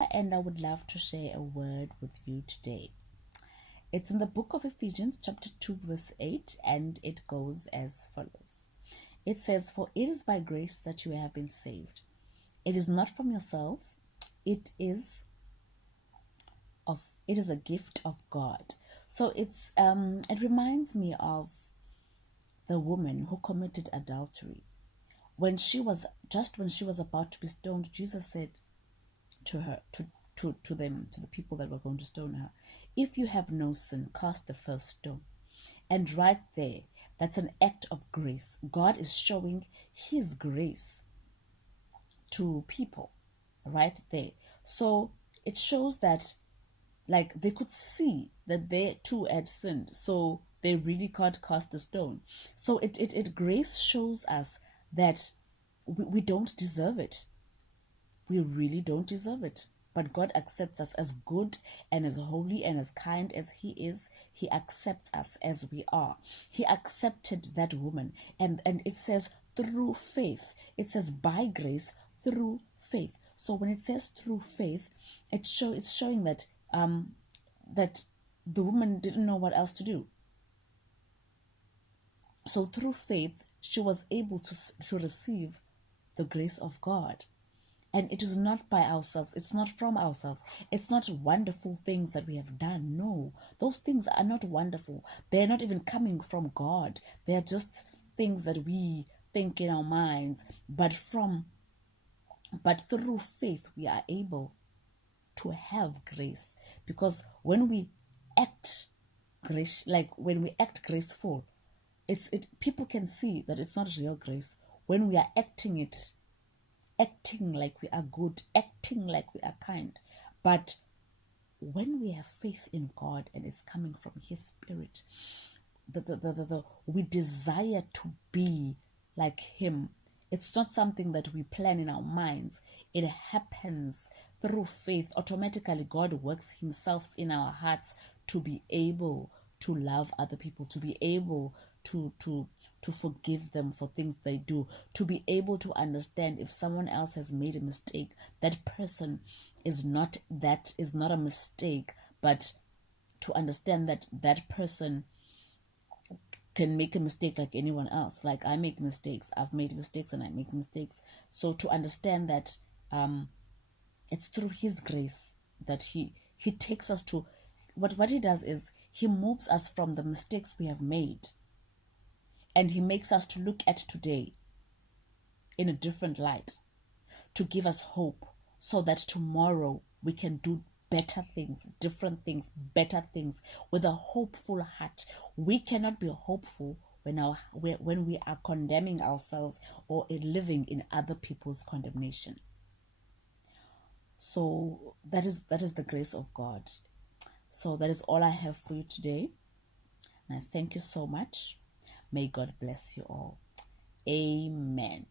and I would love to share a word with you today. It's in the book of Ephesians, chapter 2, verse 8, and it goes as follows. It says, "For it is by grace that you have been saved. It is not from yourselves, it is a gift of God." So it reminds me of the woman who committed adultery. When she was about to be stoned, Jesus said to her, to the people that were going to stone her, "If you have no sin, cast the first stone." And right there, that's an act of grace. God is showing his grace to people right there. So it shows that, like, they could see that they too had sinned, so they really can't cast a stone. So it grace shows us that we don't deserve it. We really don't deserve it. But God accepts us as good and as holy and as kind as he is. He accepts us as we are. He accepted that woman. And it says through faith. It says by grace through faith. So when it says through faith, it's showing that that the woman didn't know what else to do. So through faith, she was able to receive the grace of God. And it is not by ourselves. It's not from ourselves. It's not wonderful things that we have done. No, those things are not wonderful. They're not even coming from God. They're just things that we think in our minds. But through faith, we are able to have grace. Because when we act grace, like when we act graceful, people can see that it's not real grace. When we are acting like we are good, acting like we are kind. But when we have faith in God and it's coming from his spirit, we desire to be like him. It's not something that we plan in our minds. It happens through faith. Automatically, God works himself in our hearts to be able to love other people, to be able to forgive them for things they do, to be able to understand if someone else has made a mistake, that person is not a mistake, but to understand that that person can make a mistake like anyone else. Like I make mistakes, I've made mistakes and I make mistakes. So to understand that it's through his grace that he takes us to what he does is he moves us from the mistakes we have made, and he makes us to look at today in a different light, to give us hope, so that tomorrow we can do better things, different things, better things, with a hopeful heart. We cannot be hopeful when we are condemning ourselves or living in other people's condemnation. So that is the grace of God. So that is all I have for you today. And I thank you so much. May God bless you all. Amen.